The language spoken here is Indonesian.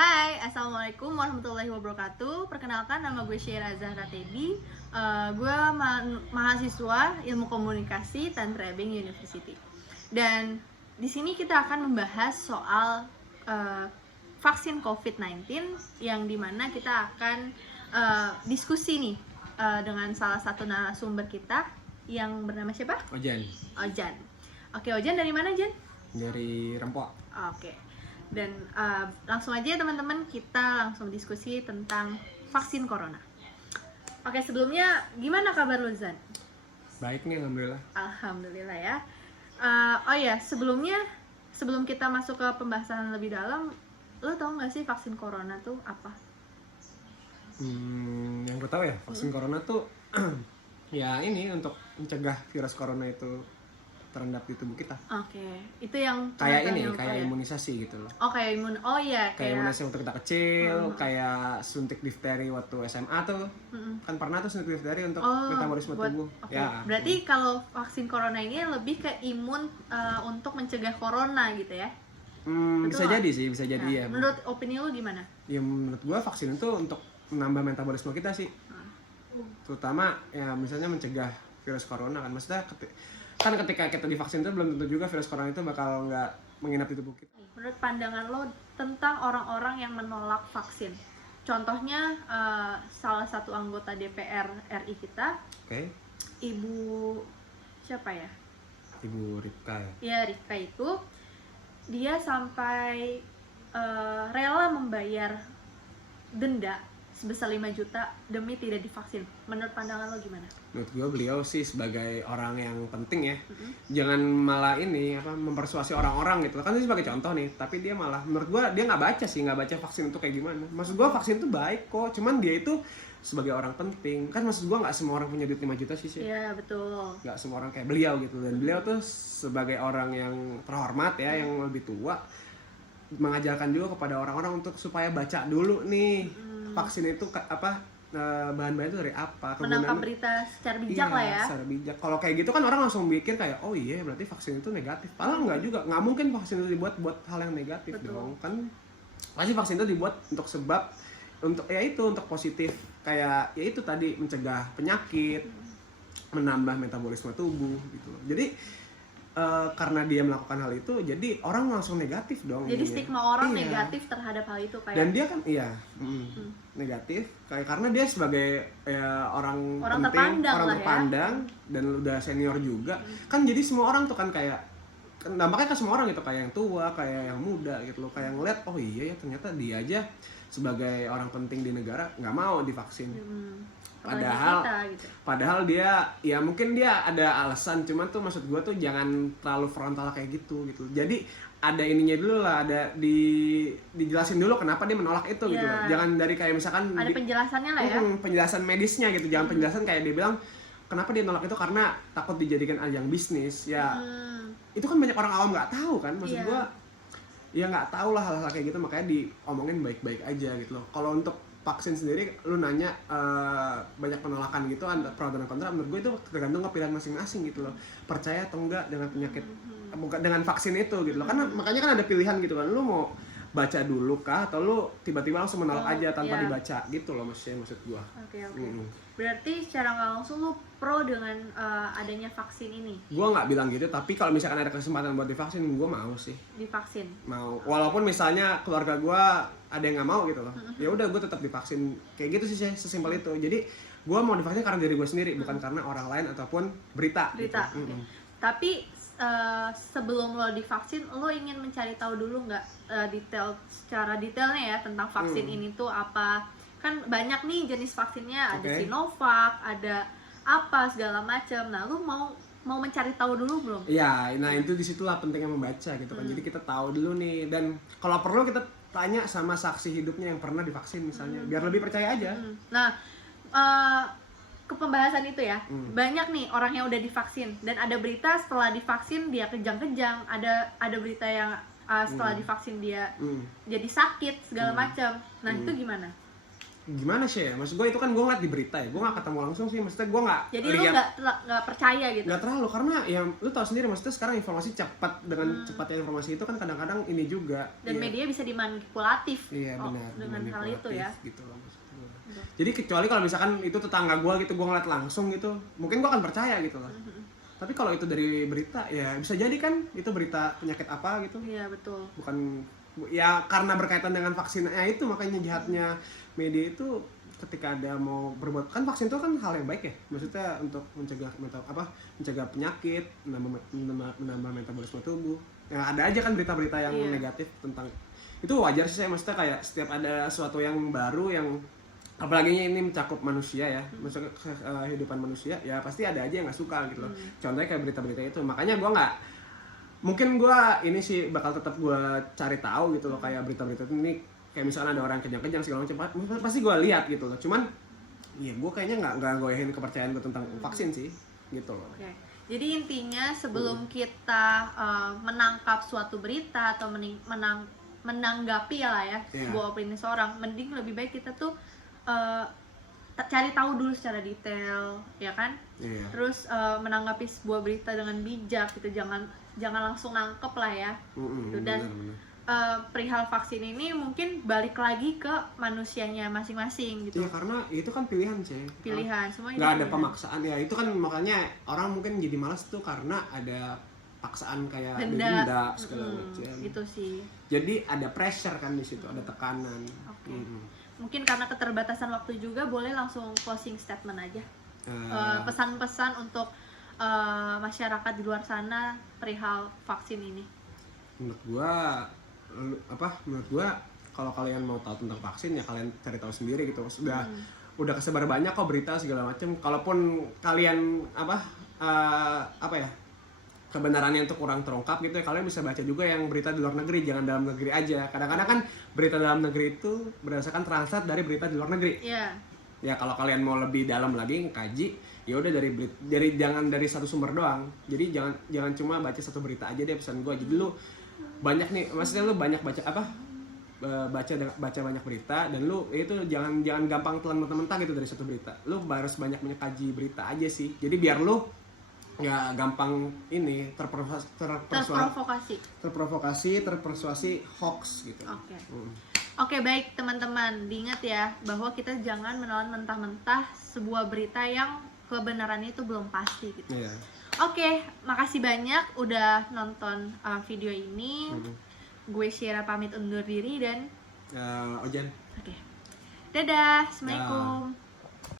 Hai, Assalamualaikum warahmatullahi wabarakatuh. Perkenalkan, nama gue Syaira Zahra Teddy. Gue mahasiswa Ilmu Komunikasi Tantra Ebeng University. Dan di sini kita akan membahas soal vaksin COVID-19, yang dimana kita akan diskusi nih dengan salah satu narasumber kita yang bernama siapa? Ojan. Ojan. Oke, Ojan dari mana, Jan? Dari Rempok. Oke. Dan langsung aja teman-teman, kita langsung diskusi tentang vaksin corona. Oke, sebelumnya gimana kabar lu, Zan? Baik nih, alhamdulillah. Alhamdulillah ya. Oh ya, sebelum kita masuk ke pembahasan lebih dalam, lo tau gak sih vaksin corona tuh apa? Yang gue tahu ya, vaksin corona tuh ya ini untuk mencegah virus corona itu terendap di tubuh kita. Oke, itu yang Kayak ini, kayak imunisasi gitu loh. Oh, kayak oh iya, kayak imunisasi waktu kita kecil, kayak suntik difteri waktu SMA tuh. Kan pernah tuh suntik difteri untuk metabolisme tubuh. Okay. Ya. Berarti kalau vaksin corona ini lebih ke imun untuk mencegah corona gitu ya? Bisa jadi sih, bisa jadi ya. Menurut opini lu gimana? Ya menurut gua vaksin itu untuk menambah metabolisme kita sih. Terutama ya misalnya mencegah virus corona kan. Maksudnya kan ketika kita divaksin itu belum tentu juga virus corona itu bakal nggak menginap di tubuh kita. Menurut pandangan lo tentang orang-orang yang menolak vaksin, contohnya salah satu anggota DPR RI kita, Ibu siapa ya? Ibu Ripka ya? Ya, Ripka itu, dia sampai rela membayar denda sebesar 5 juta demi tidak divaksin. Menurut pandangan lo gimana? Menurut gue beliau sih sebagai orang yang penting ya, jangan malah ini mempersuasi orang-orang gitu. Kan ini sebagai contoh nih, tapi dia malah menurut gue dia nggak baca vaksin itu kayak gimana. Maksud gue vaksin itu baik kok, cuman dia itu sebagai orang penting. Kan maksud gue nggak semua orang punya duit 5 juta sih. Iya, betul. Nggak semua orang kayak beliau gitu. Dan beliau tuh sebagai orang yang terhormat ya, yang lebih tua, mengajarkan juga kepada orang-orang untuk supaya baca dulu nih vaksin itu bahan-bahan itu dari apa, menangkap berita secara bijak lah ya. Secara bijak. Kalau kayak gitu kan orang langsung mikir kayak oh iya berarti vaksin itu negatif. Padahal enggak juga, nggak mungkin vaksin itu dibuat buat hal yang negatif. Betul. Dong. Kan pasti vaksin itu dibuat untuk sebab untuk ya itu untuk positif, kayak ya itu tadi mencegah penyakit, menambah metabolisme tubuh gitu loh. Jadi karena dia melakukan hal itu, jadi orang langsung negatif dong. Jadi stigma orang negatif terhadap hal itu kayak. Dan dia kan negatif, kayak karena dia sebagai orang penting, orang terpandang dan udah senior juga. Kan jadi semua orang tuh kan kayak dampaknya ke semua orang gitu, kayak yang tua, kayak yang muda gitu loh, kayak ngeliat oh iya ya ternyata dia aja sebagai orang penting di negara nggak mau divaksin. Padahal dia ya mungkin dia ada alasan, cuman tuh maksud gue tuh jangan terlalu frontal kayak gitu. Jadi ada ininya dulu lah, ada dijelasin dulu kenapa dia menolak itu gitu loh. Jangan dari kayak misalkan ada penjelasannya lah ya. Penjelasan medisnya gitu, jangan penjelasan kayak dia bilang kenapa dia nolak itu karena takut dijadikan ajang bisnis. Ya itu kan banyak orang awam nggak tahu kan, maksud gue ya nggak tahu lah hal-hal kayak gitu, makanya diomongin baik-baik aja gitu loh. Kalau untuk vaksin sendiri, lu nanya banyak penolakan gitu, ada pro dan kontra. Menurut gue itu tergantung ke pilihan masing-masing gitu loh. Percaya atau enggak dengan penyakit, bukan dengan vaksin itu gitu loh. Karena makanya kan ada pilihan gitu kan. Lu mau baca dulu kah atau lu tiba-tiba langsung menolak aja tanpa dibaca gitu loh, maksud gue. Oke. Berarti secara nggak langsung lu pro dengan adanya vaksin ini? Gue nggak bilang gitu, tapi kalau misalkan ada kesempatan buat divaksin, gue mau sih. Divaksin? Mau, walaupun misalnya keluarga gue ada yang nggak mau gitu loh. Ya udah gue tetap divaksin, kayak gitu sih, sesimpel itu. Jadi gue mau divaksin karena diri gue sendiri, bukan karena orang lain ataupun berita. Gitu. Tapi sebelum lo divaksin, lo ingin mencari tahu dulu nggak secara detailnya ya tentang vaksin ini tuh apa? Kan banyak nih jenis vaksinnya, ada Sinovac, ada apa segala macam. Nah, lu mau mencari tahu dulu belum? Iya, nah itu disitulah pentingnya membaca gitu kan. Jadi kita tahu dulu nih, dan kalau perlu kita tanya sama saksi hidupnya yang pernah divaksin misalnya, biar lebih percaya aja. Nah, ke pembahasan itu ya, banyak nih orang yang udah divaksin dan ada berita setelah divaksin dia kejang-kejang, ada berita yang setelah divaksin dia jadi sakit segala macam. Nah, itu gimana? gimana sih ya, maksud gue itu kan gue ngeliat di berita ya, gue nggak ketemu langsung sih, maksudnya gue nggak jadi lu nggak percaya gitu? Nggak terlalu, karena ya lu tahu sendiri, maksudnya sekarang informasi cepat, dengan cepatnya informasi itu kan kadang-kadang ini juga dan ya, media bisa dimanipulatif. iya benar, dengan hal itu ya gitu loh maksud gue. Jadi kecuali kalau misalkan itu tetangga gue gitu, gue ngeliat langsung gitu, mungkin gue akan percaya gitu loh. Tapi kalau itu dari berita ya bisa jadi kan itu berita penyakit apa gitu. Iya betul. Bukan ya karena berkaitan dengan vaksinnya itu, makanya jahatnya media itu ketika ada mau berbuat, kan vaksin itu kan hal yang baik ya, maksudnya untuk mencegah mencegah penyakit, menambah metabolisme tubuh. Ya ada aja kan berita-berita yang negatif tentang itu, wajar sih saya, maksudnya kayak setiap ada sesuatu yang baru yang apalagi ini mencakup manusia ya, maksudnya kehidupan manusia ya pasti ada aja yang nggak suka gitu loh. Contohnya kayak berita-berita itu, makanya gue nggak mungkin gue ini sih bakal tetap gue cari tahu gitu loh, kayak berita-berita ini kayak misalnya ada orang kejang-kejang segala macam pasti gue lihat gitu loh. Cuman ya gue kayaknya nggak goyahin kepercayaan gue tentang vaksin sih gitu loh. Okay. Jadi intinya sebelum kita menangkap suatu berita atau menanggapi ya sebuah opini seorang, mending lebih baik kita tuh cari tahu dulu secara detail ya kan. Terus menanggapi sebuah berita dengan bijak gitu, jangan langsung nangkep lah ya. Dan perihal vaksin ini mungkin balik lagi ke manusianya masing-masing gitu. Iya, karena itu kan pilihan sih. Pilihan semua. Nggak ada pemaksaan ya, itu kan makanya orang mungkin jadi malas tuh karena ada paksaan kayak denda segala macam. Gitu sih. Jadi ada pressure kan di situ, ada tekanan. Mungkin karena keterbatasan waktu juga, boleh langsung closing statement aja. Pesan-pesan untuk masyarakat di luar sana perihal vaksin ini. Menurut gua kalau kalian mau tahu tentang vaksin ya kalian cari tahu sendiri gitu. Udah kesebar banyak kok berita segala macam. Kalaupun kalian kebenarannya itu kurang terungkap gitu ya, kalian bisa baca juga yang berita di luar negeri, jangan dalam negeri aja. Kadang-kadang kan berita dalam negeri itu berdasarkan translate dari berita di luar negeri. Ya kalau kalian mau lebih dalam lagi kaji, ya udah jangan dari satu sumber doang. Jadi jangan cuma baca satu berita aja deh, pesan gue. Jadi lu banyak nih, maksudnya lu banyak baca banyak berita, dan lu itu jangan gampang telan mentah-mentah gitu dari satu berita. Lu harus banyak kaji berita aja sih. Jadi biar lu nggak gampang ini terprovokasi hoax gitu. Oke, baik teman-teman, diingat ya bahwa kita jangan menelan mentah-mentah sebuah berita yang kebenarannya itu belum pasti gitu. Oke, makasih banyak udah nonton video ini. Gue Syera pamit undur diri dan Ojan. Dadah, assalamualaikum.